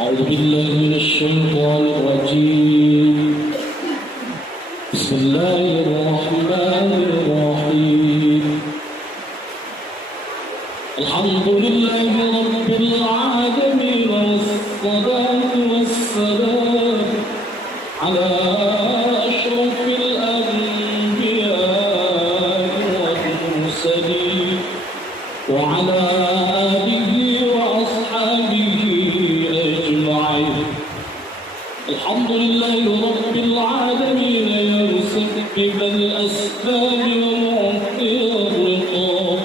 أعوذ بالله من الشيطان الرجيم. بسم الله الرحمن الرحيم. الحمد لله رب العالمين، والصلاة والسلام على أشرف الأنبياء والمرسلين وعلى آله وأصحابه أجمعين. الحمد لله رب العالمين، يا مسبب الأسباب ومعطي الرقاب،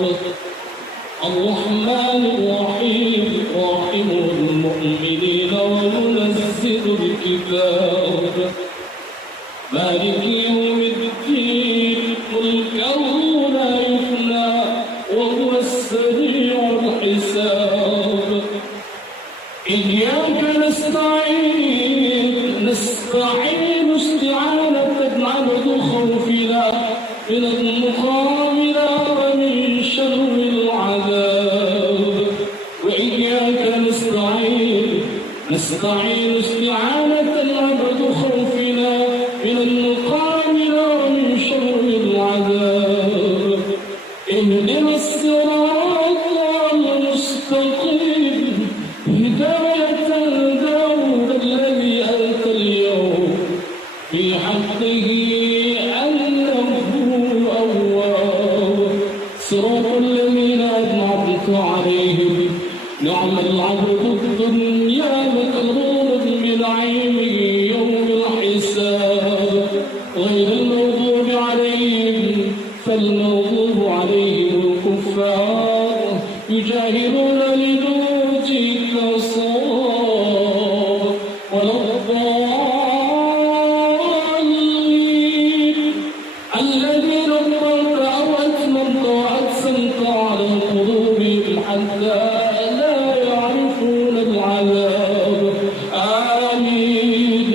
الرحمن الرحيم، راحم المؤمنين ومنزل الكتاب، مالك يوم الدين، ملكه لا يفنى وهو السريع الحساب. إياك نستعين استعانة عبد خوفنا من المقامنا ومن شر العذاب. وإياك نستعين استعانة عبد خوفنا من المقامنا ومن شر العذاب. اهدنا الصراط المستقيم، هداية داود الذي أنت اليوم في حقه أنه أواب. صراط الذين أنعمت عليهم، نعم العبد الدنيا مكرور بنعيم يوم الحساب، غير المغضوب عليهم فالمغضوب عليهم الكفار، يجاهدون لنوتك صواب ولا الضالين الذين أتممت وأقسمت على قلوبهم حتى لا يعرفون العذاب. آمين.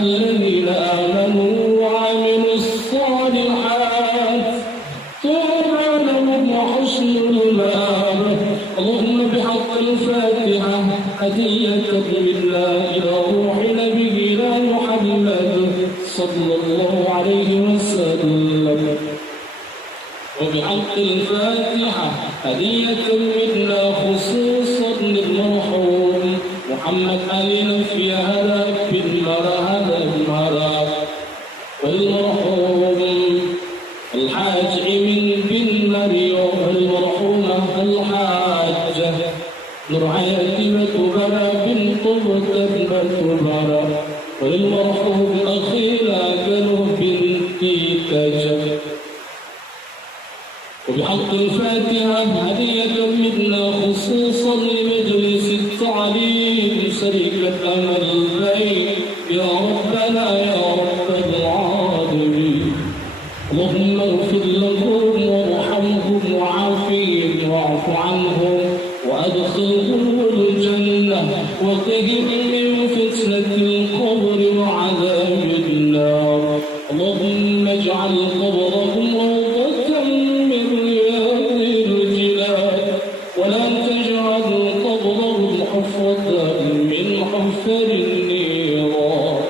الذين آمنوا وعملوا الصالحات طوبى لهم وحسن المآب. اللهم بحق الفاتحة هدية منا إلى روح نبينا محمد صلى الله عليه وسلم، وبحق الفاتحة هدية منا خصوصا للمرحوم محمد علي في هذا بالمرهب، والمرحوم الحاج من بن مريم، والمرحومة الحاجة نرعية بتبرى بنت بتبرى، والمرحوم أخينا قالوا بنتي كجب. وبحق الفاتحة هدية منا خصوصا لمجلس التعليم شركة أمل البيت، يا ربنا يا رب العالمين. اللهم اغفر لهم وارحمهم وعافهم واعف عنهم وأدخلهم الجنة وقهم من فتنة القبر وعذاب النار. اللهم اجعل قبرهم روضة من رياض الجنان، ولا تجعل قبرهم حفرة من حفر النيران.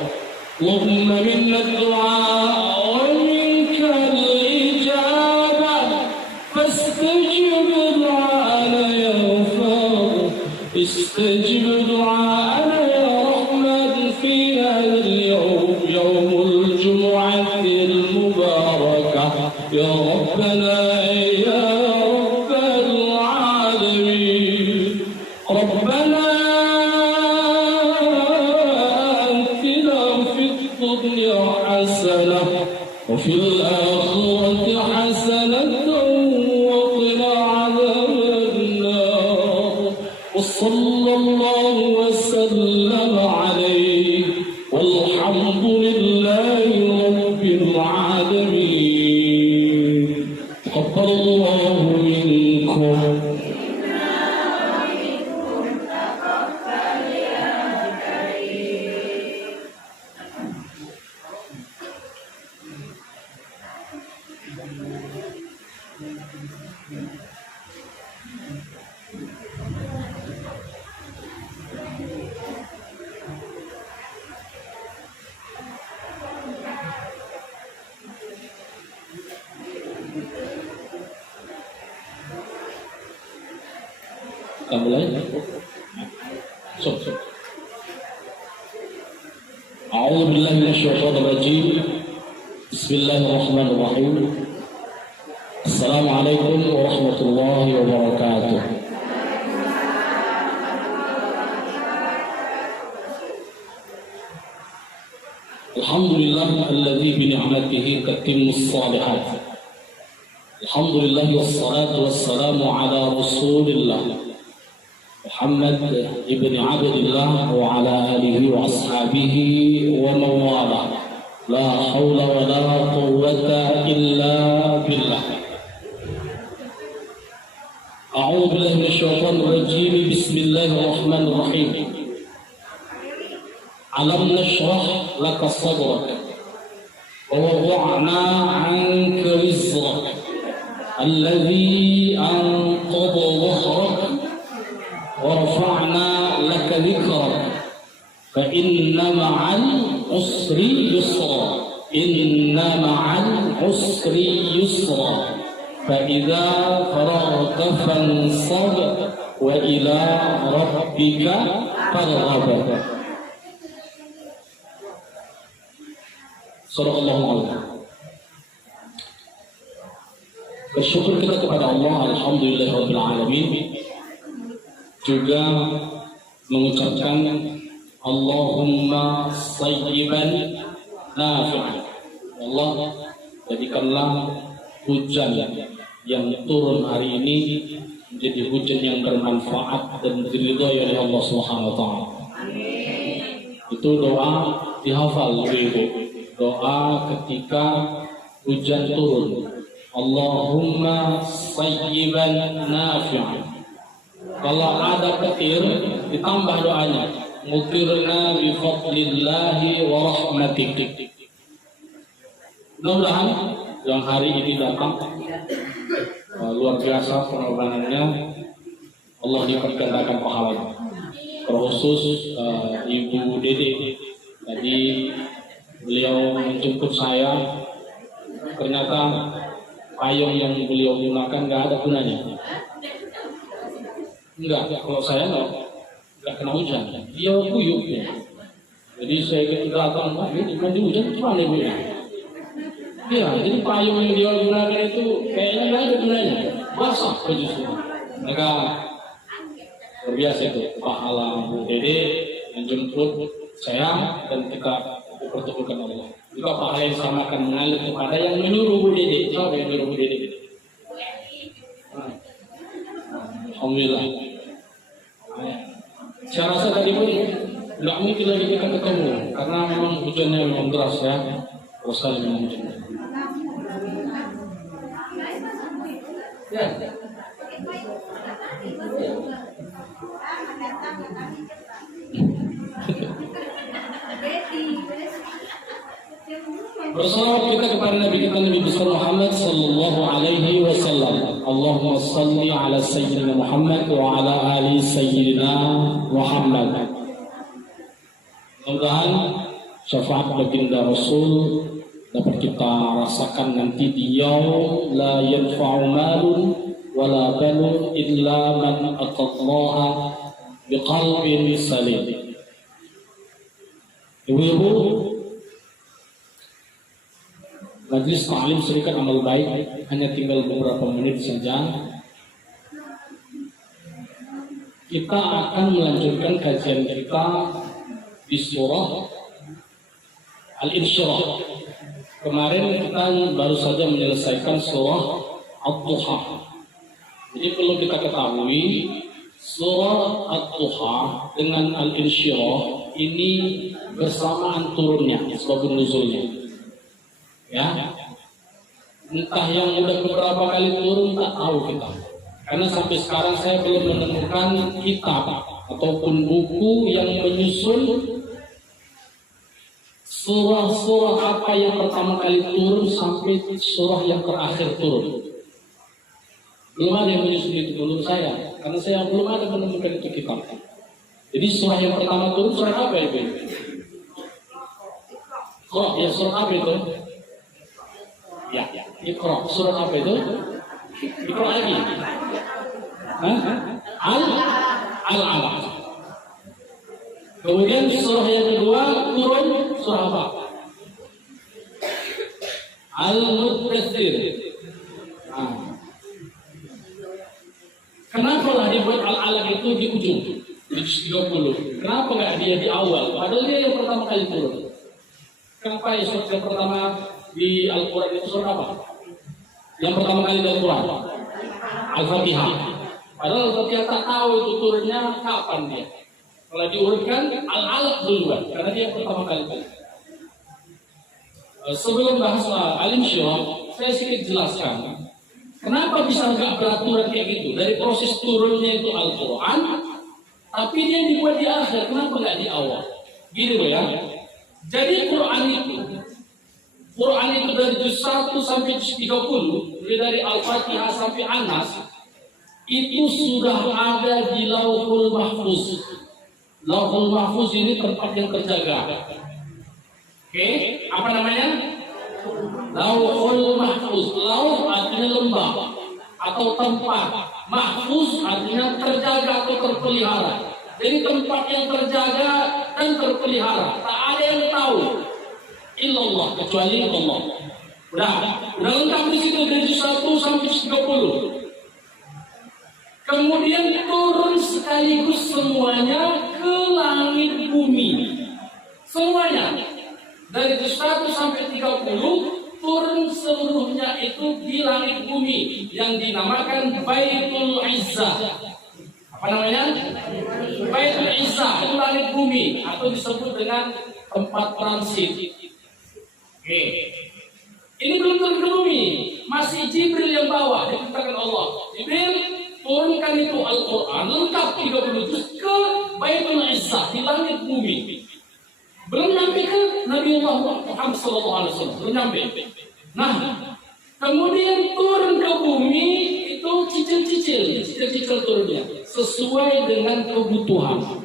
اللهم منا الدعاء ومنك الإجابة، فاستجب دعاءنا يا غفار، استجب دعاءنا يا رحمن في هذا اليوم، يوم الجمعة المباركة، يا ربنا يا رب العالمين. ربنا آتنا في الدنيا حسنة وفي الآخرة حسنة وقنا عذاب النار. وصلى الله وسلم عليه، والحمد لله رب العالمين. تقبل الله منكم. Kita mulai. So. A'udzu billahi minasyaitonir rajim. Bismillahirrahmanirrahim. Assalamualaikum warahmatullahi wabarakatuh. Alhamdulillah alladzi bi ni'matihi tatimmus shalihat. Alhamdulillah wassalatu wassalamu ala Rasulillah Muhammad ibn Abdillah wa ala alihi wa ashabihi wa mawala. La hawla wa la quwwata illa billah. A'udzu billahi minasyaitonir rajim. Bismillahirrahmanirrahim. Alam nashrah laka sadrak wa wada'na 'anka wizrak alladhi anqadha dhahrak wa rafa'na laka dhikrak fa inna ma'al usri yusra inna ma'al usri yusra fa idza faraghta fansab wa ila rabbika farghab. Sallallahu alaihi. Bersyukur kita kepada Allah, alhamdulillahirabbil alamin. Juga mengucapkan Allahumma sayyiban nafi'an. Allah, jadikanlah hujan yang turun hari ini menjadi hujan yang bermanfaat dan diridhoi oleh Allah Subhanahu wa taala. Itu doa dihafal Ibu. Doa ketika hujan turun. Allahumma sayyiban nafi'an. Kalau ada petir, ditambah doanya. Mutirna bi fadlillahi wa rahmatih. Mudah-mudahan yang hari ini datang luar biasa pengorbanannya. Allah lipat gandakan pahalanya. Terkhusus Ibu Dede. Tadi beliau menjemput saya. Ternyata payung yang beliau gunakan nggak ada gunanya. Enggak, kalau saya nggak kena hujan. Dia kuyup ya. Jadi saya ketika datang, ini mandi hujan cuma nih bu ya. Iya, jadi payung yang dia gunakan itu kayaknya nggak ada gunanya. Basah baju semua. Mereka luar biasa itu pahala Bu Dede menjemput saya dan kita bertemukan Allah. Juga pahala yang sama akan mengalir kepada yang menyuruh Bu Dede. Siapa yang menyuruh Bu Dede? Alhamdulillah. Saya rasa tadi pun nggak mungkin lagi kita ketemu karena memang hujannya memang deras ya. Sekali memang hujannya. Ya. Bersalawat kita kepada Nabi kita Nabi besar Muhammad sallallahu alaihi wasallam. Allahumma salli ala sayyidina Muhammad wa ala ali sayyidina Muhammad. Mudah-mudahan syafaat baginda Rasul dapat kita rasakan nanti di yaum la yanfa'u malun wala banun illa man atallaha biqalbin salim. Ibu-ibu, Majelis Ta'lim Serikat Amal Baik hanya tinggal beberapa menit saja. Kita akan melanjutkan kajian kita di surah Al-Insyirah. Kemarin kita baru saja menyelesaikan surah Ad-Duha. Jadi perlu kita ketahui surah Ad-Duha dengan Al-Insyirah ini bersamaan turunnya, sebab nuzulnya. Ya, entah yang udah beberapa kali turun tak tahu kita. Karena sampai sekarang saya belum menemukan kitab ataupun buku yang menyusun surah-surah apa yang pertama kali turun sampai surah yang terakhir turun. Belum ada yang menyusun itu menurut saya, karena saya belum ada menemukan itu kitab. Jadi surah yang pertama turun surah apa itu? Oh, ya surah apa itu? Ya, Iqra. Surah apa itu? Iqra lagi. Hah? Al-Alaq. Kemudian surah yang kedua turun surah apa? Al-Mudaththir. Kenapa lah dibuat Al-Alaq itu di ujung, di 30? Kenapa nggak dia di awal? Padahal dia yang pertama kali turun. Kenapa surat yang pertama di Al-Quran itu surah apa? Yang pertama kali di Al-Quran Al-Fatihah. Padahal Al-Fatihah tak tahu itu turunnya kapan dia. Kalau diurutkan Al-Alaq duluan, karena dia pertama kali. Sebelum bahas Al-Insyirah, saya sedikit jelaskan kenapa bisa nggak beraturan kayak gitu. Dari proses turunnya itu Al-Quran, tapi dia dibuat di akhir. Kenapa nggak di awal? Gini loh ya. Jadi Quran itu dari juz 1 sampai juz 30, dari Al-Fatihah sampai An-Nas, itu sudah ada di Lauhul Mahfuz. Lauhul Mahfuz ini tempat yang terjaga. Oke, apa namanya? Lauhul Mahfuz. Lauh artinya lembah atau tempat. Mahfuz artinya terjaga atau terpelihara. Jadi tempat yang terjaga dan terpelihara. Tak ada yang tahu illallah kecuali Allah. Udah lengkap di situ dari 1 sampai 30. Kemudian turun sekaligus semuanya ke langit bumi. Semuanya. Dari 1 sampai 30 turun seluruhnya itu di langit bumi yang dinamakan Baitul Izzah. Apa namanya? Baitul Izzah, itu langit bumi atau disebut dengan tempat transit. Oke. Ini belum turun ke bumi, masih Jibril yang bawa, dikatakan Allah. Jibril turunkan itu Al-Quran lengkap 30 juz ke Baitul Izzah di langit bumi. Belum nyampe ke Nabi Muhammad SAW. Belum nyampe. Nah, kemudian turun ke bumi itu cicil-cicil turunnya sesuai dengan kebutuhan.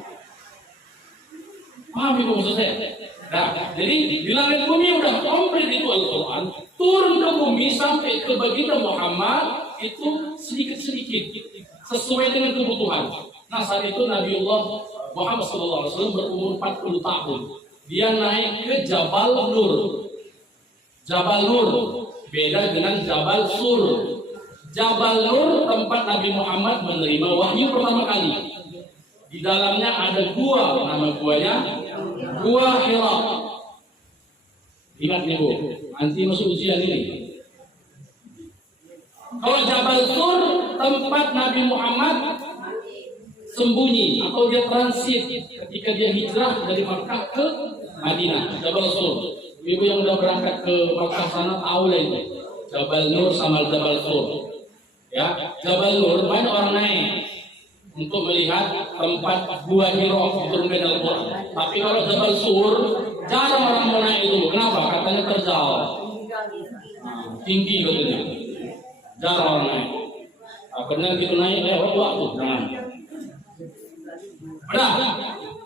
Paham itu maksud saya? Nah, jadi di langit bumi udah komplit itu Al-Quran. Turun ke bumi sampai ke baginda Muhammad itu sedikit-sedikit sesuai dengan kebutuhan. Nah, saat itu Nabiullah Muhammad SAW berumur 40 tahun. Dia naik ke Jabal Nur. Jabal Nur beda dengan Jabal Sur. Jabal Nur tempat Nabi Muhammad menerima wahyu pertama kali. Di dalamnya ada gua, nama guanya Gua Hira. Ingat nih Bu, nanti masuk ujian ini. Kalau Jabal Sur tempat Nabi Muhammad sembunyi atau dia transit ketika dia hijrah dari Makkah ke Madinah. Jabal Sur. Ibu yang udah berangkat ke Makkah sana tahu lah itu. Jabal Nur sama Jabal Sur. Ya, Jabal Nur banyak orang naik untuk melihat tempat Gua Hira turunkan Al-Quran. Tapi kalau Jabal Sur jarang orang mau naik itu. Kenapa? Katanya terjal. Tinggi katanya. Jarang orang naik. Karena gitu naik lewat waktu.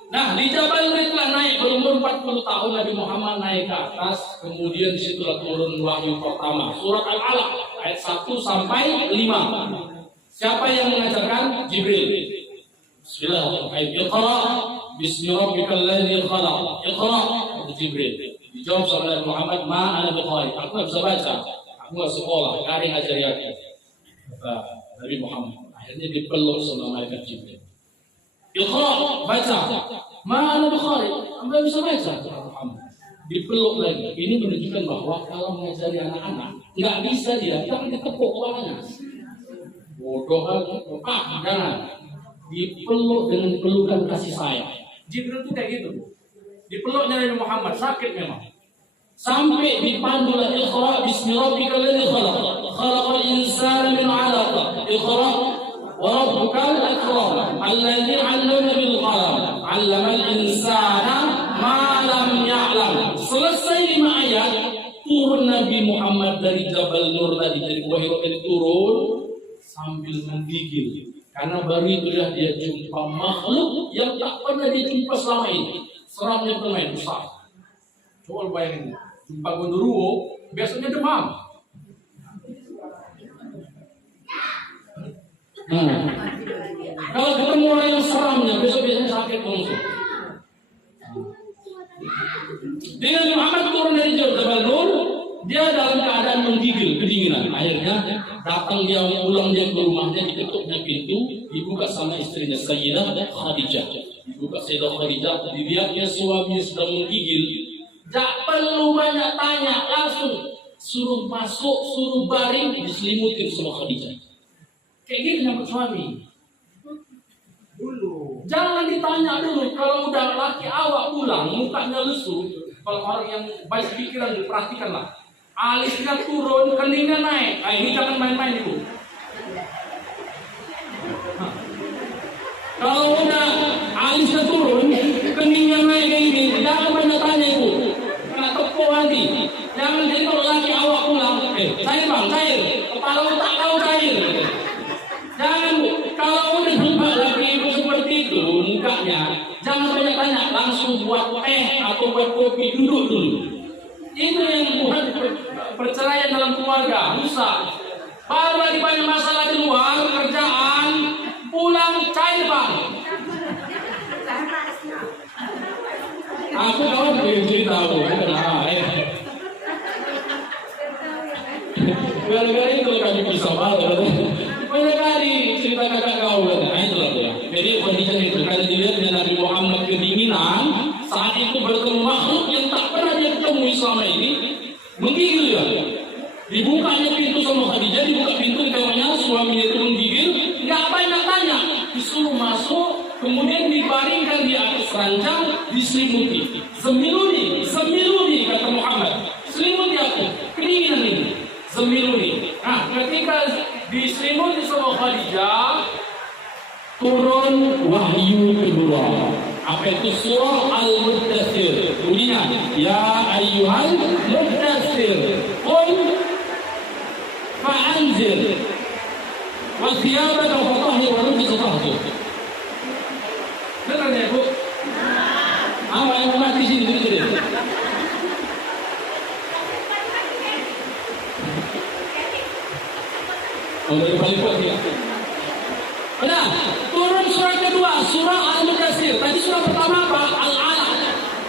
Nah, di Jabal Nur itulah naik berumur 40 tahun Nabi Muhammad naik ke atas, kemudian disitulah turun wahyu pertama, surat Al-Alaq ayat 1 sampai 5. Siapa yang mengajarkan? Jibril. Bismillahirrahmanirrahim. Iqra bismi rabbikal ladzi khalaq. Iqra, Jibril. Dijawab sama Nabi Muhammad, ma ana biqari. Aku enggak bisa baca. Aku enggak sekolah, enggak ada yang ngajari aku. Kata Nabi Muhammad. Akhirnya dipeluk sama malaikat Jibril. Iqra, baca. Ma ana biqari. Enggak bisa baca. Dipeluk lagi. Ini menunjukkan bahwa kalau mengajari anak-anak enggak bisa dia, tapi ditepuk kepalanya. Bodoh kan? Jangan. Dipeluk dengan pelukan kasih sayang. Jibril itu kayak gitu. Dipeluknya Nabi Muhammad, sakit memang. Sampai dipandu lah, Iqra bismi rabbikal ladzi khalaq. Khalaqal insana min 'alaq. Iqra wa rabbukal akram. Alladzi 'allama bil qalam. 'Allamal insana ma lam ya'lam. Selesai 5 ayat, turun Nabi Muhammad dari Jabal Nur tadi, dari Gua Hira tadi turun sambil menggigil. Karena baru itulah dia jumpa makhluk yang tak pernah dia jumpa selama ini. Serangnya pemain besar. Coba bayangin, jumpa gondoruo, biasanya demam. Kalau ketemu orang yang serang ayahnya, datang dia pulang dia ke rumahnya, diketuknya pintu, dibuka sama istrinya Sayyidah Khadijah. Dibuka Sayyidah Khadijah, dilihatnya suaminya sedang menggigil. Tak perlu banyak tanya, langsung suruh masuk, suruh baring, diselimutin sama Khadijah. Kayak gitu nyambut suami. Dulu. Jangan ditanya dulu, kalau udah laki awak pulang, mukanya lesu, kalau orang yang baik pikiran diperhatikanlah. Alisnya turun, keningnya naik. Nah, ini jangan main-main itu. Kalau udah alisnya turun, keningnya naik kayak gini, jangan banyak tanya itu. Kena tepuk nanti. Jangan jadi kalau laki awak pulang, cair bang, cair. Kepala otak kau cair. Jangan, kalau udah jumpa laki ibu seperti itu, mukanya, jangan banyak tanya, langsung buat teh atau buat kopi, duduk dulu. Itu yang buat perceraian dalam keluarga, rusak. Baru lagi banyak masalah di luar, kerjaan, pulang cair bang. Aku kawan belum cerita aku, kenapa? Gara-gara itu kami bisa banget. Banyak kali cerita kakak kau, nah itulah dia. Jadi Khadijah itu kalau dilihatnya Nabi Muhammad kedinginan, saat itu bertemu makhluk yang tak pernah dia ketemu selama ini, menggigil dia. Dibukanya pintu sama Khadijah, dibuka pintu di kamarnya, suaminya itu menggigil, nggak banyak tanya, disuruh masuk, kemudian dibaringkan di atas ranjang, diselimuti. Semiluni kata Muhammad, selimuti aku, kedinginan ini, semiluni. Nah, ketika diselimuti sama Khadijah, turun wahyu kedua. Apa itu? Surah Al-Muddathir. Bunyinya, ya ayyuhal muddathir, qul fa'anzir wa thiyabaka fatahhir wa rujza fahjur. Dengar ya, Bu? Apa yang mati sini dulu. Oh, dari paling kuat ya. Nah, turun surat kedua, surah Al-Muddathir. Tadi surah pertama apa? Al-Alaq.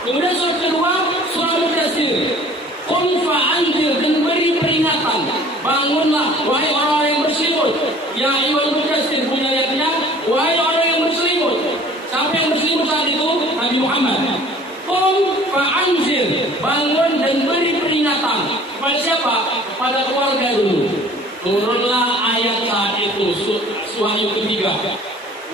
Kemudian surat kedua, surah Al-Muddathir. Qum fa'anzir, dan beri peringatan. Bangunlah, wahai orang-orang yang berselimut. Ya ayyuhal muddathir, punya ayatnya, wahai orang yang berselimut. Siapa yang berselimut saat itu? Nabi Muhammad. Qum fa'anzir, bangun dan beri peringatan. Kepada siapa? Kepada keluarga dulu. Turunlah ayat saat itu, wahyu ketiga.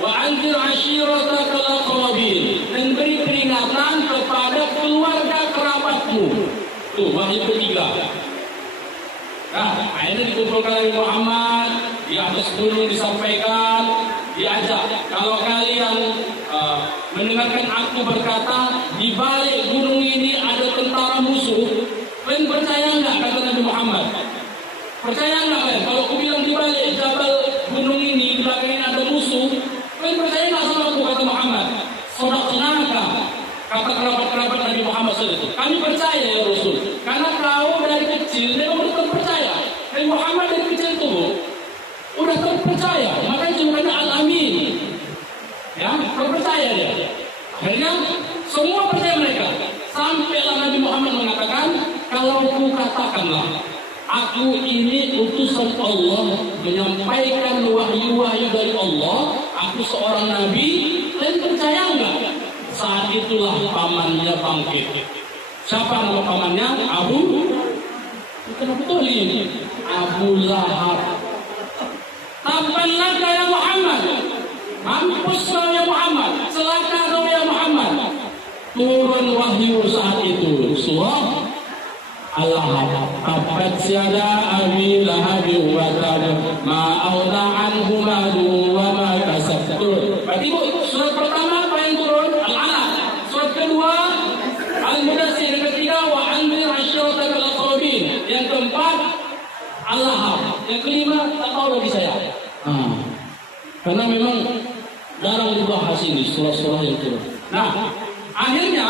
Wa anzir ashiratakal aqrabin, dan beri peringatan kepada keluarga kerabatmu. Tuh wahyu ketiga. Nah, akhirnya dikumpulkan Nabi Muhammad di atas gunung, disampaikan, diajak. Kalau kalian mendengarkan aku berkata, di balik gunung ini ada tentara musuh, kalian percaya enggak? Kata Nabi Muhammad. Percaya nggak kalian? Kalau aku bilang di balik jabal gunung ini, di belakang ini ada musuh, kalian percaya nggak sama aku? Kata Muhammad. Sadaqnaka, kata kerabat-kerabat Nabi Muhammad SAW. Kami percaya ya Rasul, karena kau dari kecil memang udah terpercaya. Nabi Muhammad dari kecil itu udah terpercaya, makanya julukannya Al-Amin. Ya, terpercaya dia. Akhirnya semua percaya mereka. Sampailah Nabi Muhammad mengatakan, kalau ku katakanlah, aku ini utusan Allah menyampaikan wahyu-wahyu dari Allah. Aku seorang nabi. Kalian percaya enggak? Saat itulah pamannya bangkit. Siapa nama pamannya? Kenapa tuh ini? Abu Lahab. Tabbanlah ya Muhammad. Mampus kau ya Muhammad. Celaka kau ya Muhammad. Turun wahyu saat itu. Surah Al-Lahab. Tabbat yada Abi Lahab wa tab, ma aghna anhu maluhu wa ma kasab. Berarti Bu, surat pertama apa yang turun? Al-Alaq. Surat kedua Al-Muddathir. Yang ketiga wa anzir ashiratakal aqrabin. Yang keempat Al-Lahab. Yang kelima tak tahu lagi saya. Karena memang jarang dibahas ini surah-surah yang turun. Nah, akhirnya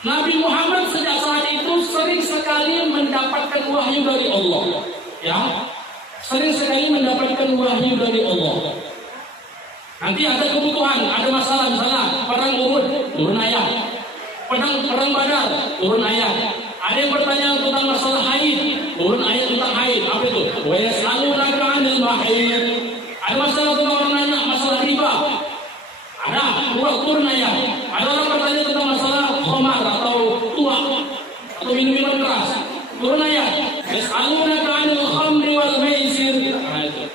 Nabi Muhammad sejak saat itu sering sekali mendapatkan wahyu dari Allah. Ya, sering sekali mendapatkan wahyu dari Allah. Nanti ada kebutuhan, ada masalah, misalnya perang Uhud, turun ayat. Perang Badar, turun ayat. Ada yang bertanya tentang masalah haid, turun ayat tentang haid. Apa itu? Wa yas'alunaka 'anil mahid. Ada masalah tentang orang nanya masalah riba. Ada, turun ayat. Ada orang bertanya tentang masalah khamar atau tua atau minum-minum keras. Turun ayat. Yas'alunaka 'anil khamri wal maisir. Nah, itu.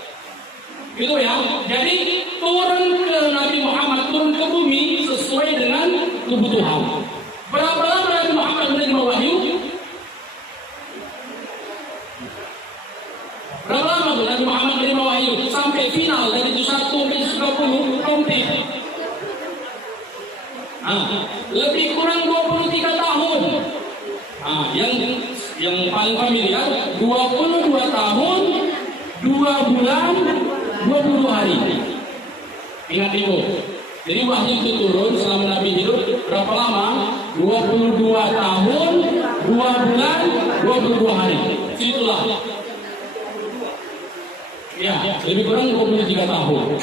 Gitu ya. Jadi turun ke Nabi Muhammad, turun ke bumi sesuai dengan kebutuhan. Berapa lama Nabi Muhammad menerima wahyu? Berapa lama Nabi Muhammad menerima wahyu? Sampai final dari 1 sampai 30 komplit. Lebih kurang 23 tahun. Yang paling familiar 22 tahun, 2 bulan, 20 hari. Ingat Ibu. Jadi wahyu itu turun selama Nabi hidup berapa lama? 22 tahun, 2 bulan, 22 hari. Situlah. Ya, lebih kurang 23 tahun.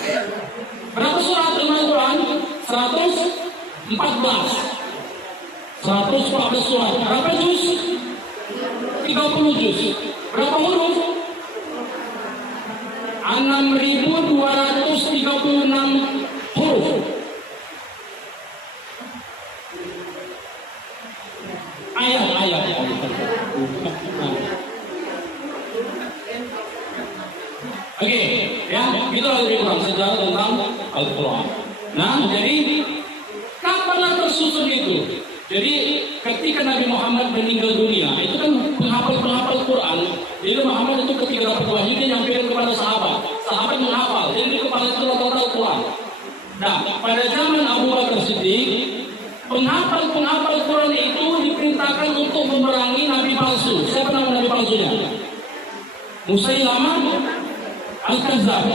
Berapa surat Al-Quran? 114. 114 surat. Berapa juz? 30 juz. Berapa huruf? 6.236 huruf. Ayat. Oke, ya, itu lebih kurang sejarah tentang Al-Quran. Nah, jadi kapan tersusun itu? Jadi ketika Nabi Muhammad meninggal dunia, itu kan penghafal Quran. Jadi Muhammad itu ketika dapat wahyu dia nyampaikan kepada sahabat. Sahabat menghafal, jadi di kepala itu total Quran. Nah, pada zaman Abu Bakar Siddiq, penghafal Quran itu diperintahkan untuk memerangi nabi palsu. Siapa nama nabi palsunya? Musailamah Al-Kadzab.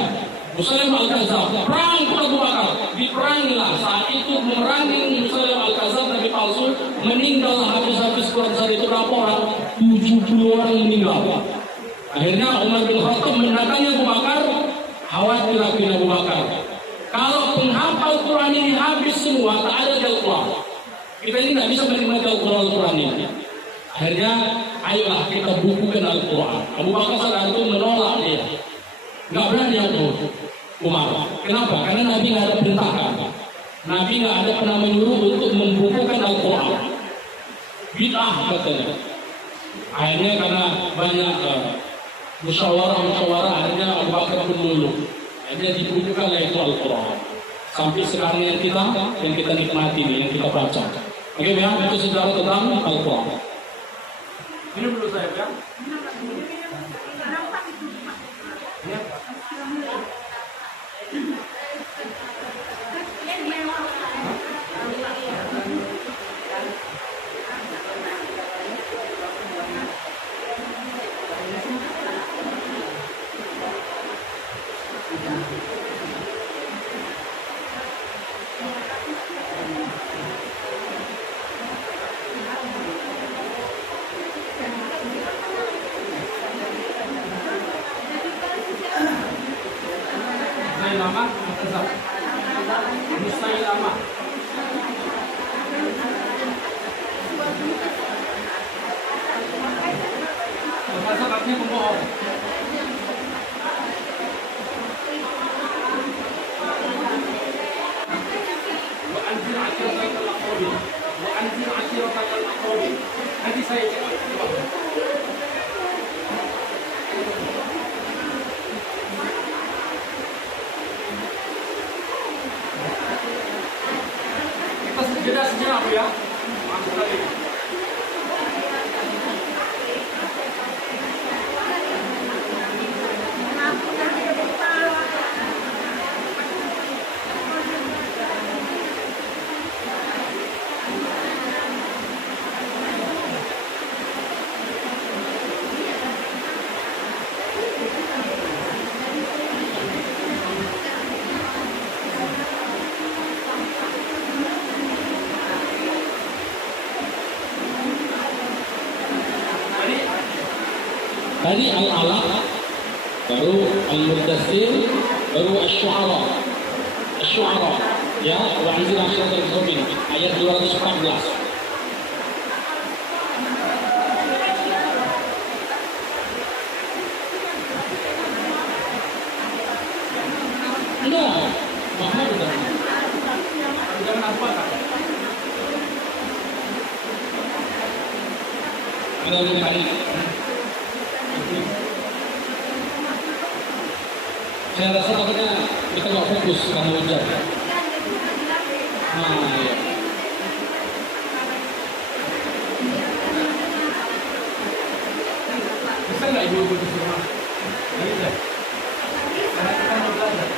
Musailamah Al-Kadzab. Perang Abu Bakar. Diperangilah. Saat itu memerangi Musailamah Al-Kadzab nabi palsu, meninggal habis Quran saat itu berapa orang? 70 orang meninggal. Akhirnya Umar bin Khattab mendatangi Abu Bakar, khawatir Abu Bakar. Kalau penghafal Quran ini habis semua, tak ada Al-Quran. Kita ini tidak bisa menikmati Al-Quran ini. Akhirnya, ayolah kita bukukan Al-Quran. Abu Bakar saat itu menolak dia. Nggak berani aku, Umar. Kenapa? Karena Nabi nggak ada perintahkan. Nabi nggak ada pernah menyuruh untuk membukukan Al-Quran. Bid'ah katanya. Akhirnya karena banyak musyawarah, akhirnya Abu Bakar menolak. Akhirnya dibukukanlah itu Al-Quran. Sampai sekarang yang kita nikmati ini, yang kita baca. Oke, ya, itu sejarah tentang Al-Quran. Ini dulu saya, ya. Nanti saya cek. Kita sejenak ya. Masuk lagi. Tadi Al-Alaq, baru Al-Muddathir, baru Asy-Syu'ara. Asy-Syu'ara, ya, wa anzir asyiratal mu'minin, ayat 214. Ada yang tadi. Saya rasa takutnya kita nggak fokus karena hujan. Nah, iya. Bisa nggak ibu-ibu di rumah? Nggak bisa. Karena kita mau belajar.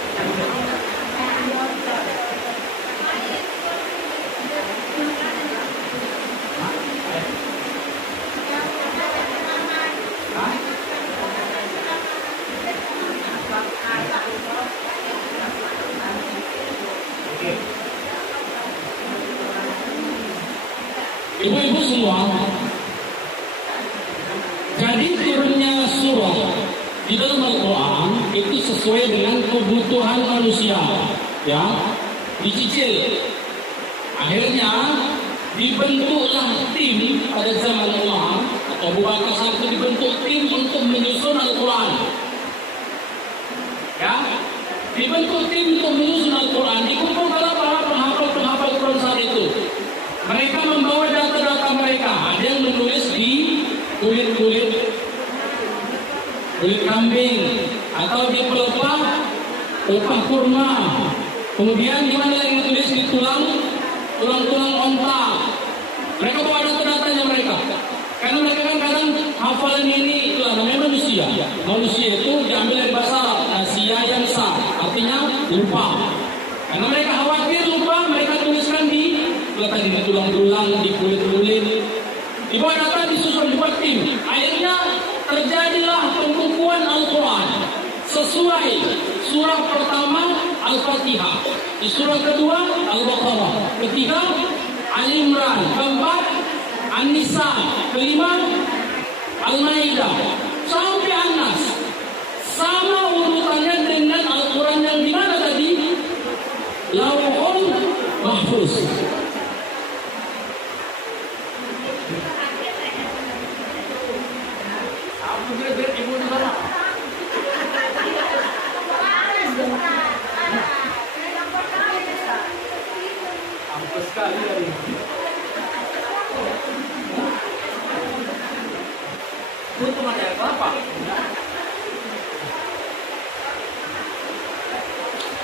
Ibu-ibu semua, jadi turunnya surah di dalam Al-Quran itu sesuai dengan kebutuhan manusia, ya, dicicil. Akhirnya dibentuklah tim pada zaman Umar atau Abu Bakar saat itu dibentuk tim untuk menyusun Al-Quran, ya, dibentuk tim untuk menyusun Al-Quran. Dikumpulkan para penghafal Quran saat itu. Mereka membawa data-data mereka. Ada yang menulis di kulit kambing atau di pelepah kurma. Kemudian di mana yang ditulis di tulang onta. Mereka bawa data-datanya mereka. Karena mereka kan kadang hafalan ini itu namanya manusia. Manusia itu diambil dari bahasa Arab, nasia yang sah, artinya lupa. Karena mereka khawatir lupa, mereka tuliskan di tulang-tulang, di kulit-kulit. Dibuat data disusun dibuat tim. Akhirnya terjadilah pembukuan Al-Quran sesuai surah pertama Al-Fatihah, di surah kedua Al-Baqarah, ketiga Al-Imran, keempat An-Nisa, kelima Al-Maidah, sampai An-Nas. Sama urutannya dengan Al-Quran yang di mana tadi? Lauhul Mahfuz. Ibu di mana? Ampun sekali dari. Itu cuma ada apa?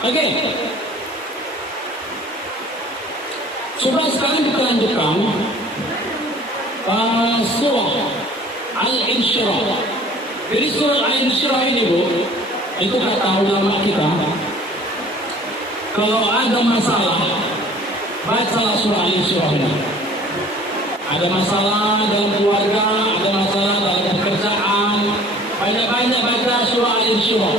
Oke. Coba sekarang kita lanjutkan surah Al-Insyirah. Jadi surah Al-Insyirah ini, Bu, itu kata ulama kita, kalau ada masalah, bacalah surah Al-Insyirah ini. Ada masalah dalam keluarga, ada masalah dalam pekerjaan, banyak-banyak baca surah Al-Insyirah.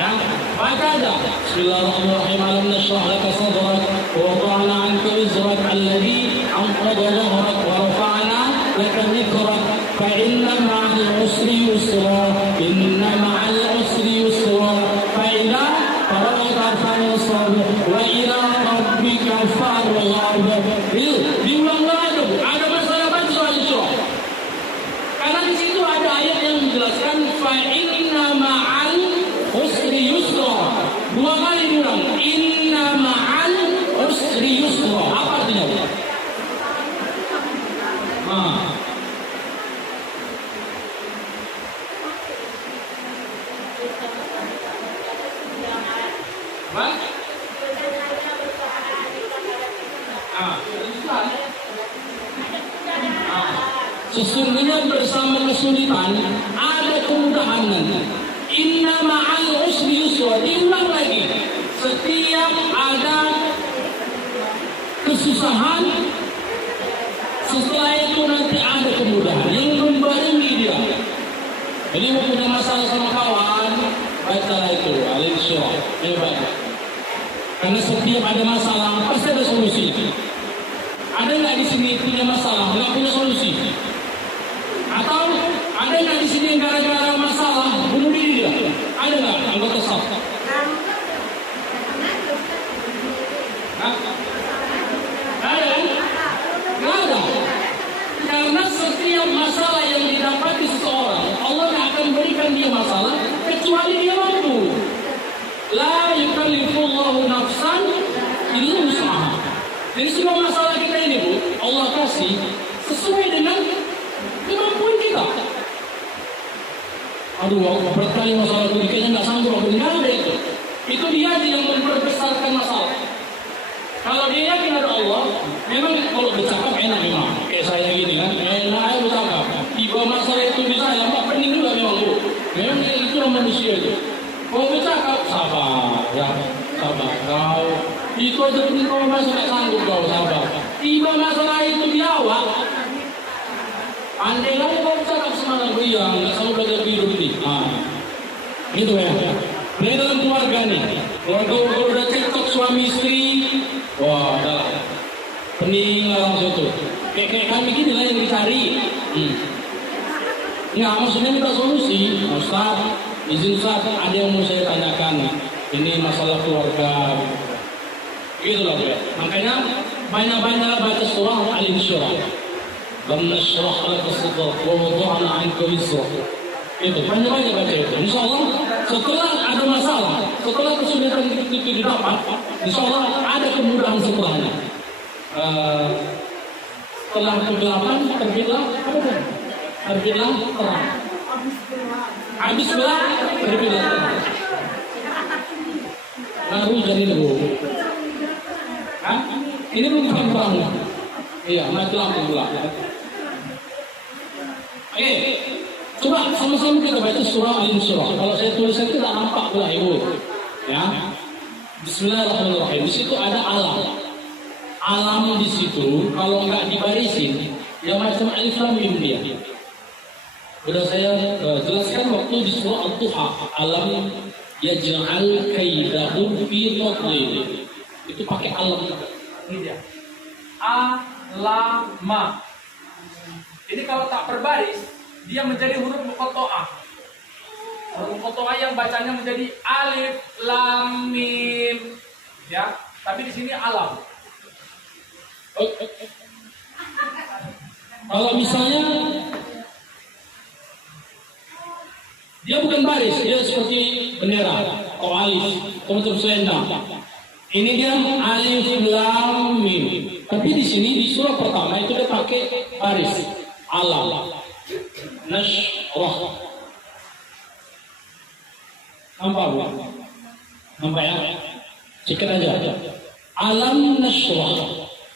Ya, baca aja. Bismillahirrahmanirrahim. Alam nashrah laka sadrak wa wada'na 'anka wizrak alladhi anqadha dhahrak wa rafa'na laka dhikrak fa inna ma'al usri yusra inna ma'al usri yusra fa idza faragta fansab wa ila rabbika farghab. Diulang lagi. Ada masalah baca surah Al-Insyirah. Karena di situ ada ayat yang menjelaskan fa inna ma'al usri yusra. Dua kali diulang. Inna ma'al usri yusra. Apa artinya? Sesungguhnya bersama kesulitan ada kemudahan nanti. Inna ma'al usri yusra. Diulang lagi. Setiap ada kesusahan, setelah itu nanti ada kemudahan yang membarengi dia. Jadi mau punya masalah sama kawan, bacalah itu Al-Insyirah. Hebat. Karena setiap ada masalah pasti ada solusi. Ada nggak di sini punya masalah nggak punya solusi? Atau ada nggak di sini gara-gara masalah bunuh diri dia? Ada nggak anggota staff? Ada kan? Nggak ada. Karena setiap masalah yang didapati seseorang, Allah nggak akan berikan dia masalah kecuali dia mampu. La yukallifullahu nafsan illa wus'aha. Jadi semua masalah kita ini Bu, Allah kasih sesuai dengan kemampuan kita. Aduh, aku berat kali masalah itu, kayaknya nggak sanggup aku. Nggak ada itu. Itu dia yang memperbesarkan masalah. Kalau dia yakin ada Allah, memang kalau bercakap enak memang. Kayak saya gini kan, enak aja bercakap. Tiba masalah itu di saya, Mbak pening juga memang Bu. Memang itu manusia itu. Kalau bercakap, sabar ya, sabar kau. Itu aja pun kau masih nggak sanggup kau, sabar. Tiba masalah itu di awal, andai kau bercakap semangat goyang, nggak selalu belajar biru nih. Gitu ya. Ini dalam keluarga nih. Keluarga kalau udah cekcok suami istri, wah, dah pening langsung tuh. Kayak kami gini lah yang dicari. Ya, maksudnya minta solusi. Ustaz, izin Ustaz, ada yang mau saya tanyakan. Ini masalah keluarga. Gitu lah ya. Makanya banyak-banyak baca surah Al-Insyirah. Lam nashrah laka sadrak wa wada'na 'anka wizrak. Itu banyak-banyak baca itu. Insyaallah setelah ada masalah, setelah kesulitan itu didapat, insyaallah ada kemudahan setelahnya. Setelah kegelapan terbitlah apa kan? Terbitlah terang. Habis gelap terbitlah terang. Baru jadi dulu. Ini belum terang. Iya, mati lampu gelap. Oke. Coba sama-sama kita baca surah Al-Insyirah. Kalau saya tulisan tidak nampak pula Ibu. Ya. Bismillahirrahmanirrahim. Di situ ada alam. Alam di situ kalau nggak dibarisin, ya macam alif lam mim dia. Sudah saya jelaskan waktu di surah Al-Duha. Alam yaj'al kaidahum fi tadlil. Itu pakai alam. Ini dia. Alama. Ini kalau tak berbaris, dia menjadi huruf muqatta'ah. Huruf muqatta'ah yang bacanya menjadi alif lam mim. Ya, tapi di sini alam. Kalau misalnya dia bukan baris, dia seperti bendera atau alif, macam selendang. Ini dia alif lam mim. Tapi di sini di surah pertama itu dia pakai baris alam. Nashrah. Nampak Bu? Nampak ya? Cekit aja. Alam nashrah.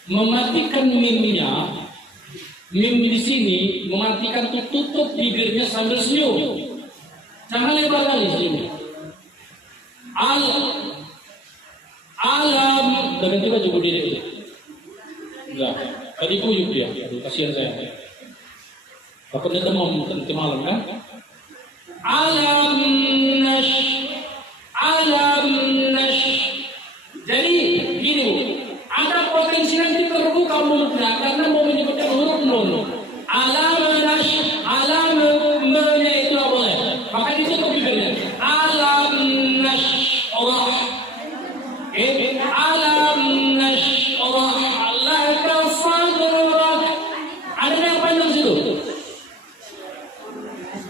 Mematikan mimnya. Mim di sini mematikan, tutup bibirnya sambil senyum. Jangan lebar kali senyum. Alam. Dan kita juga diri. Enggak. Tadi puyuh dia. Aduh, kasihan saya. Takutnya demam nanti malam kan? Alam nash. Jadi gini Bu, ada potensi nanti terbuka mulutnya karena mau menyebutkan huruf nun. Alam me-nya itu tidak boleh. Maka ditutup bibirnya. Alam nashrah. Alam nashrah laka sadrak. Ada yang panjang situ.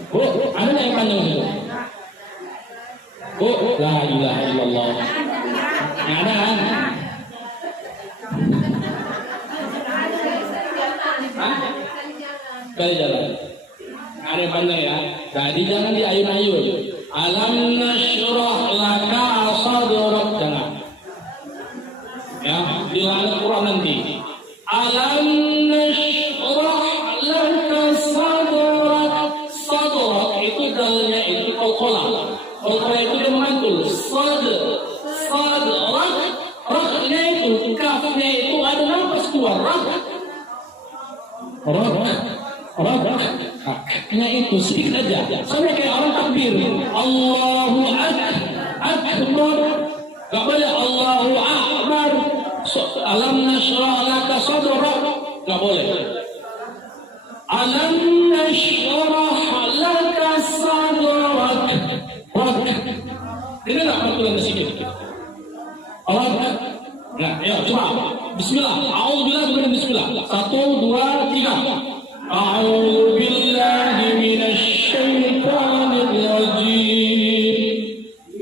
Bu, ada yang panjang itu? Bu, la ilaha illallah. Yang ada kan? Kali jalan. Ada yang panjang ya. Jadi jangan diayun-ayun. Alam nashrah laka sadrak. Jangan. Ya, dilakukan Quran nanti. Alam nashrah laka sadrak. Sadrak itu dalnya itu qalqalah. Qalqalah itu dia memantul. Sadrak. Raknya itu, kafnya itu ada nafas keluar. Rak. Raknya itu sedikit aja. Sama kayak orang takbir. Allahu akbar. Gak boleh Allahu akbar. Alam nashrah laka sadrak. Gak boleh. Alam nashrah laka sadrak. Ini nak pantulan sedikit. Allah. Nah, ya coba. Bismillah. A'udzubillah dengan bismillah. 1, 2, 3. A'udzubillahi minasyaitonir rajim.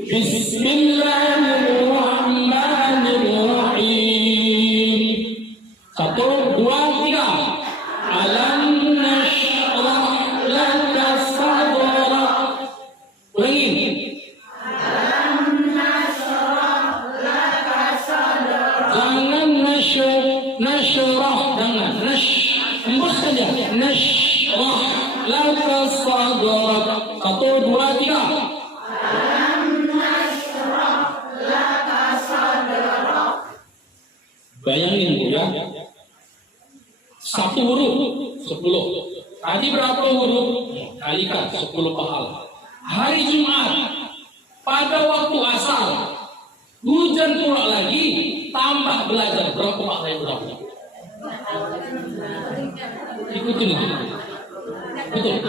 Bismillahirrahmanirrahim. Satu, dua, tiga. Alam nashrah laka sadrak. Ulangi. Jangan nashrah, jangan embus saja. Nashrah laka sadrak. Satu, dua, tiga. Bayangin Bu ya, satu huruf 10. Tadi berapa huruf? Kalikan 10 pahala. Hari Jumat pada waktu asar, hujan pula lagi, tambah belajar berapa pahala yang berapa? Ikutinlah, betul.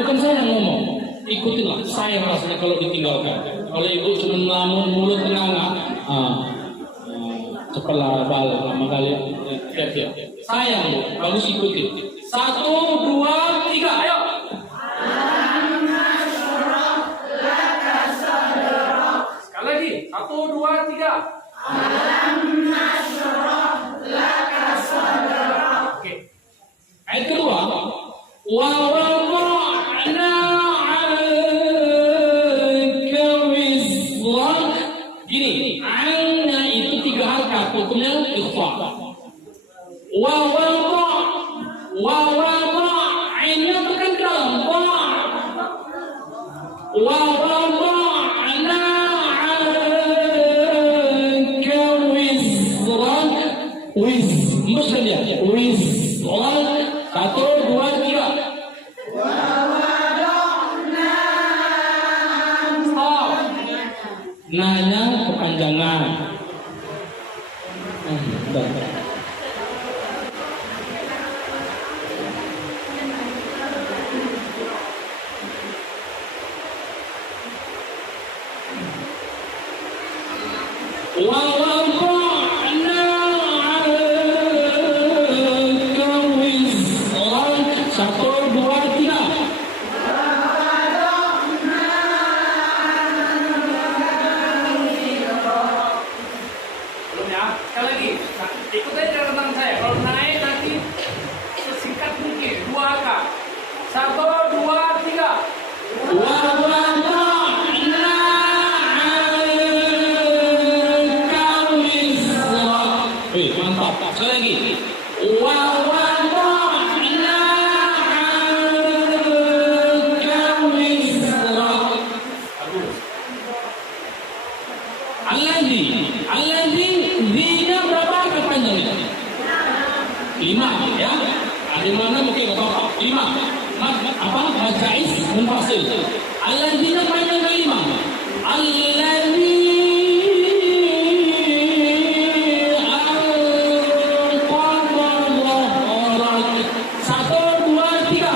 Bukan saya yang ngomong, ikutinlah. Sayang rasanya kalau ditinggalkan. Kalau ibu cuma melamun mulut nganga, kepala bal lama kali ya. Sayang Bu, bagus ikutin. 1, 2, 3, ayo. Sekali lagi, 1, 2, 3. Oke. Ayat kedua, wa wada'na 'anka wizrak. Gini, anna itu 3 harkat, hukumnya ikhfa. Wa ainnya tekan ke dalam. Wa wada'na 'anka wizrak. Embus dia. Wizrak. 1, 2, 3. Stop. Nanya kepanjangan. Wa wada'na 'anka wizrak. 1, 2, 3. Belum ya? Sekali lagi. Nah, ikut aja catatan saya. Kalau naik nanti sesingkat mungkin 2 angka. 1, 2, 3. Wa wada'na 'anka wizrak. Wih, mantap. Sekali lagi. Wa wada'na 'anka wizrak. Allazi zina berapa kepanjangannya? 5 ya. Ada mana mungkin enggak apa-apa. 5. Apa? Majais munfasil. Allazina panjang ke 5. Allazi anqadha dhahrak. 1, 2, 3.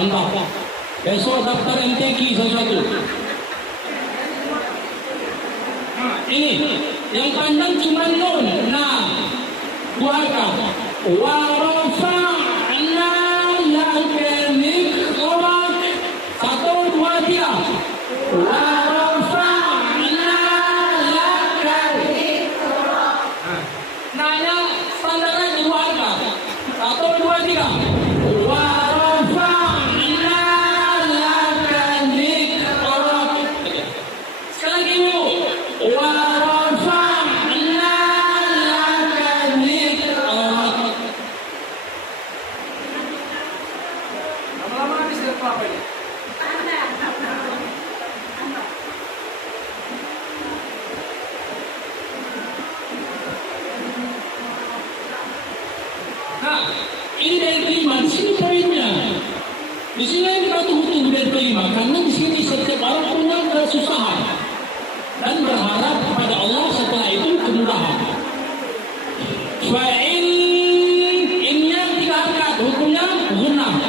Mantap. Besok daftar MTQ satu-satu. Nah, ini yang panjang cuma nun. Nah, 2 angka. Wa rafa'na laka dzikrak. 1, 2, 3. Wa rafa'na laka dzikrak. Nanya standar aja 2 angka. 1, 2, 3. Wa rafa'na laka dzikrak. Sekali lagi Bu. Wa rafa'na laka dzikrak. Lama-lama habis dia apa ini? Nah, ini dari kelima, di sini poinnya. Di sini kita tunggu dari kelima, karena di sini setiap orang punya kesusahan dan berharap kepada Allah setelah itu kemudahan. Fa'in innya 3 angkat, hukumnya gunnah.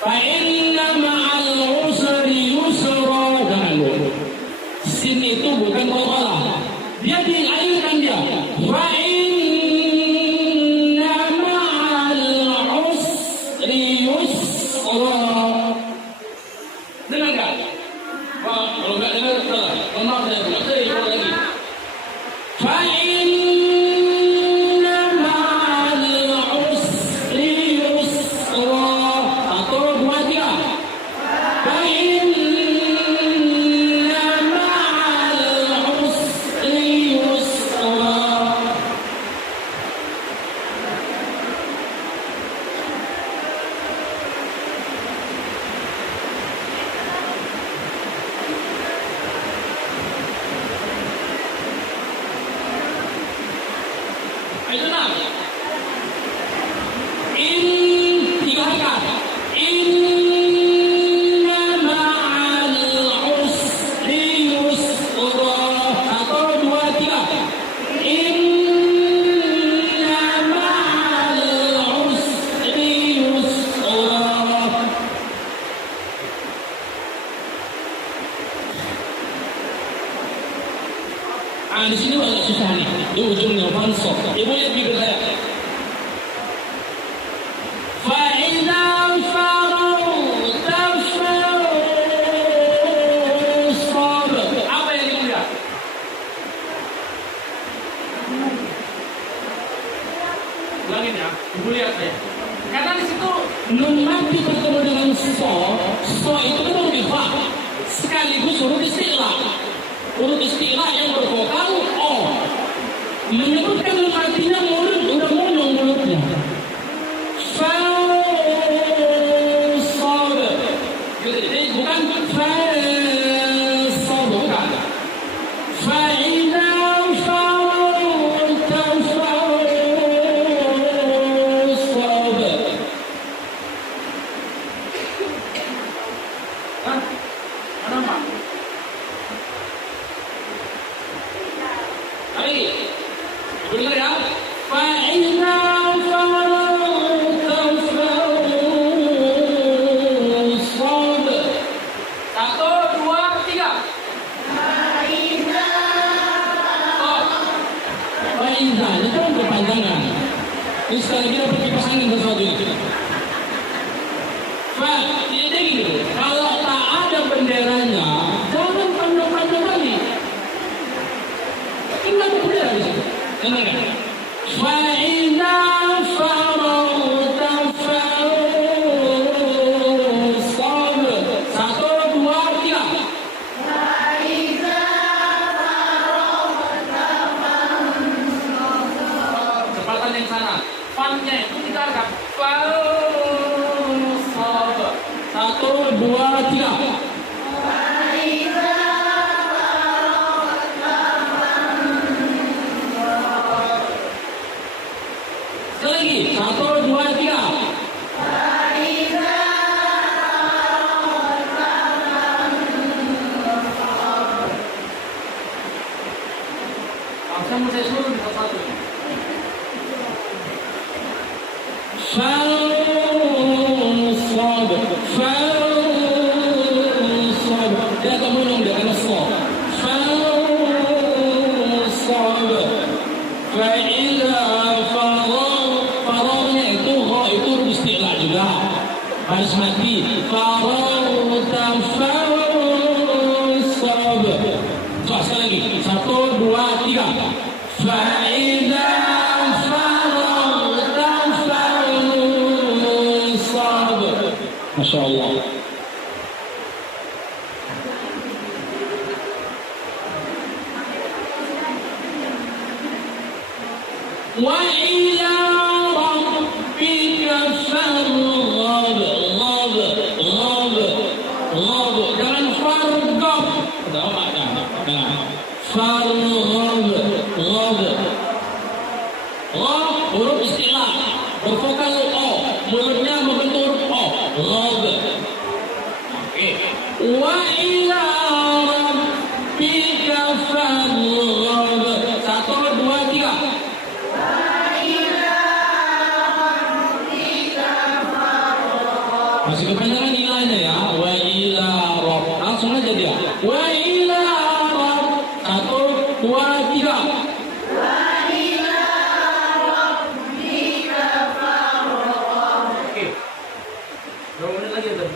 Fa inna ma'al usri yusra. Jangan dulu. Sin itu bukan qalqalah. Dia dialirkan dia. Fa inna ma'al usri yusra. Dengar enggak? Kalau enggak dengar salah. Maaf saya ulang lagi. Fa inna ma'al usri yusra. 1, 2, 3. Fa inna ma'al usri yusra. Itu nah. Tiga kata. Inna ma'al usri yusra. 1, 2, 3. Inna ma'al usri yusra. Di sini agak susah nih. Di ujungnya fansor. Ibu lihat bibir saya. Fa'idha faragta fansor. Apa yang dilihat? Ulangin ya. Ibu lihat saya. Karena di situ nun mati bertemu dengan so itu kan huruf ikhfa. Sekaligus huruf isti'la. Huruf isti'la yang bervokal o. Menyebutkan nun matinya mulut, udah mulung mulutnya. Fansor. Jadi bukan fansor, bukan. Fa'idha faragta fansor. Hah? Mana Pak? Lagi. Benar ya? Fa'idha faragta fansor. 1, 2, 3. Fa'idha itu kan berpanjangan. Ini sekali lagi dapat kipas angin sesuatu ini. Jadi gini, kalau tak ada benderanya, jangan panjang-panjang lagi. Tinggal bendera di situ. Dengar kan? Fa'idha faragta fansor. 1, 2, 3. Kecepatan yang sana. Fun-nya itu ditarik. Fansor. 1, 2, 3. Sekali lagi. 1, 2, 3. Langsung saya suruh di satu. Fansor. Fansor. Dia akan mulung dia kena so. Fansor. Fa'idha faragnya itu gha itu huruf isti'la juga. Harus mati. Faragta fansor. Coba sekali lagi. 1, 2, 3. Fa'idha faragta fansor. Masya Allah. Wa ila rabbika farghab. Ghab. Jangan farghab. Ada apa kan? Farghab. Ghab huruf isti'la. Bervokal o. Mulutnya membentuk huruf o. Ghab. Oke. Wa ila rabbika farghab. 1, 2, 3. Masih kepanjangan ilahnya ya. Wa ila rob. Langsung aja dia. Wa ila rob. 1, 2, 3. Oke. Berapa menit lagi tuh?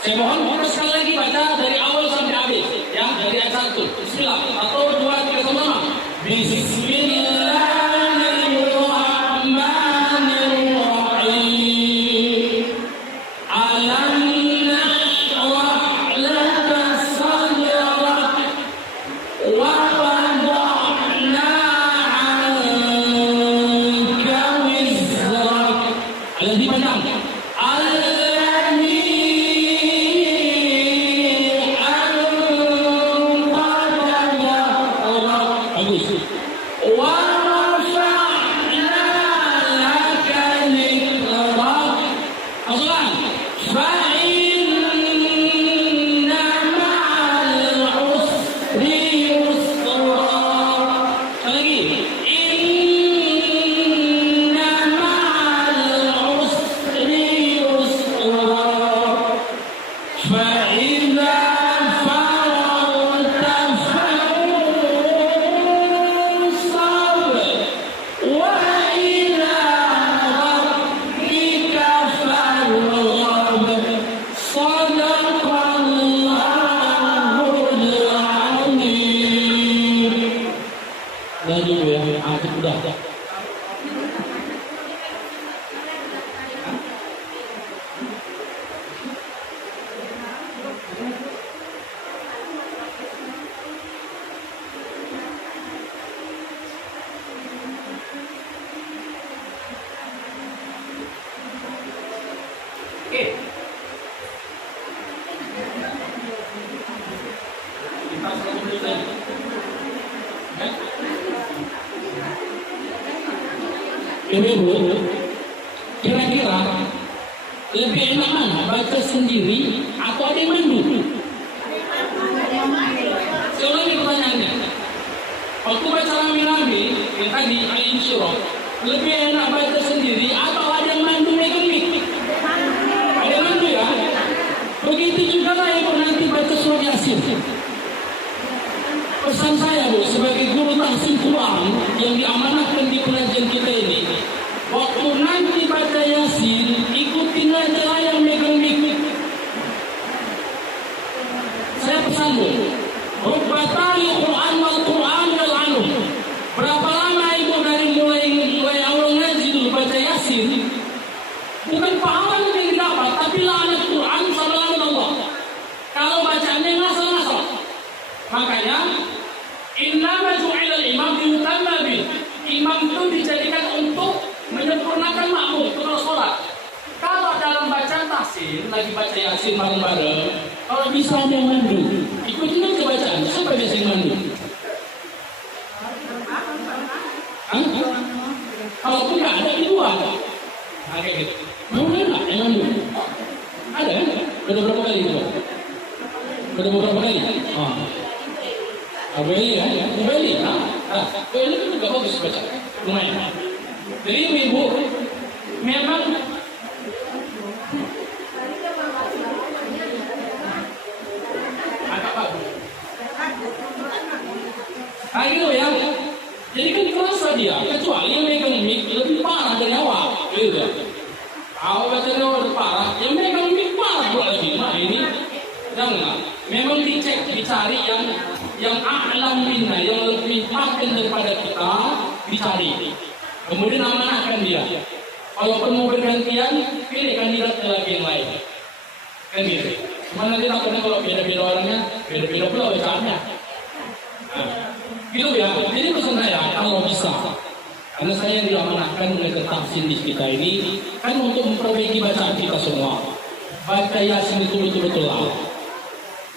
Saya mohon sekali lagi baca dari awal sampai habis, ya, dari ayat 1. Bismillah. 1, 2, 3 sama-sama. Bismillahirrahmanirrahim. Alam nashrah laka sadrak wa wada'na 'anka wizrak. Ada di mana? Ibu, kira-kira lebih enak mana baca sendiri atau ada yang mandu? Saya ulangi pertanyaannya. Waktu baca rame-rame yang tadi ayat Syurah, lebih enak baca sendiri atau ada yang mandu megang mic? Ada yang mandu ya? Begitu juga lah ibu nanti baca surah Yasin. Pesan saya Bu, sebagai guru tahsin Quran yang diamanahkan di pengajian kita ini, waktu nanti baca Yasin, ikutin aja lah yang megang mic. Saya pesan Bu, Rubbatali Quran wal Quran wal anu. Berapa lama ibu dari mulai awal ngaji dulu baca Yasin, bukan pahala yang didapat, tapi laknat Quran sama laknat Allah. Kalau bacaannya ngasal-ngasal. Makanya innama ju'ila al-imam liyutamma bih. Imam itu dijadikan untuk menyempurnakan makmum untuk sholat. Kalau dalam bacaan tahsin lagi baca Yasin bareng-bareng, kalau bisa ada yang mandu, ikutin aja bacaan. Siapa biasa yang mandu? Kalau pun nggak ada di luar, nah, kayak gitu. Mau nggak yang mandu? Ada kan? Udah berapa kali itu? Udah beberapa kali? Oh. Beli ya, beli kan? Beli itu juga bagus baca, lumayan. Jadi ibu memang agak bagus. Gitu ya. Jadi kan kerasa dia, kecuali yang megang mic lebih parah dari awak, gitu ya. Awak bacanya lebih parah, yang megang mic parah pula lagi. Nah ini jangan. Memang dicek, dicari yang a'lam minna, yang lebih paten daripada kita, dicari. Kemudian amanahkan dia. Kalau mau bergantian, pilih kandidat lagi yang lain. Kan gitu. Cuma nanti takutnya kalau beda-beda orangnya, beda-beda pula bacaannya. Nah, gitu ya. Jadi pesan saya, kalau bisa, karena saya yang diamanahkan oleh tahsin di kita ini, kan untuk memperbaiki bacaan kita semua. Baca Yasin itu betul-betul lah.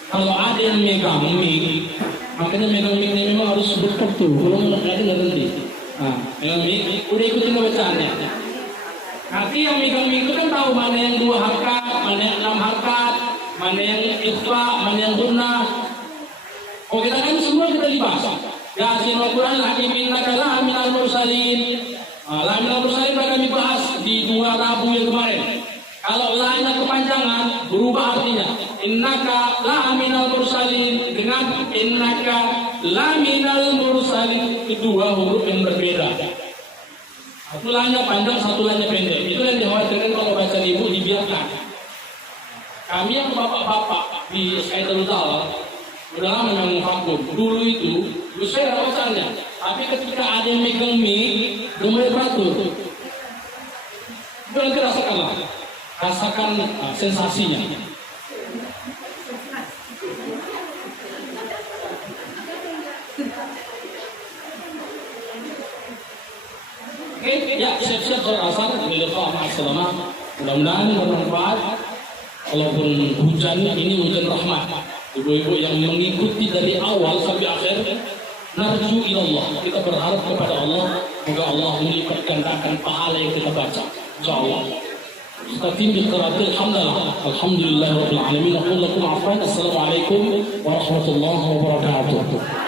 Kalau ada yang megang mic, makanya megang mic ini memang harus betul tuh. Kalau nggak ada nggak nanti. Nah, megang mic, udah ikutin bacaannya. Nanti yang megang itu kan tahu mana yang 2 harkat, mana yang 6 harkat, mana yang ikhfa, mana yang gunnah. Oh kita kan semua kita dibahas. Yasin wal Quran hakim innaka la minal mursalin. La minal mursalin kami bahas di 2 Rabu yang kemarin. Kalau la-nya kepanjangan berubah artinya. Innaka la minal mursalin dengan innaka la minal mursalin, kedua huruf yang berbeda. Satu la-nya panjang, satu la-nya pendek. Itu yang dikhawatirkan kalau baca ibu dibiarkan. Kami yang bapak-bapak di Saidatul Talal udah lama memang vakum. Dulu itu, saya bacanya. Tapi ketika ada yang megang mic, mulai beratur. Nanti rasakan sensasinya. Oke, ya siap-siap asar. Mudah-mudahan bermanfaat. Walaupun hujan ini hujan rahmat. Ibu-ibu yang mengikuti dari awal sampai akhir, narju ilallah, kita berharap kepada Allah, semoga Allah melipat gandakan pahala yang kita baca, insyaallah. Statim bi qiraatil alhamdulillah rabbil alamin. Aqul lakum afwan. Assalamualaikum warahmatullahi wabarakatuh.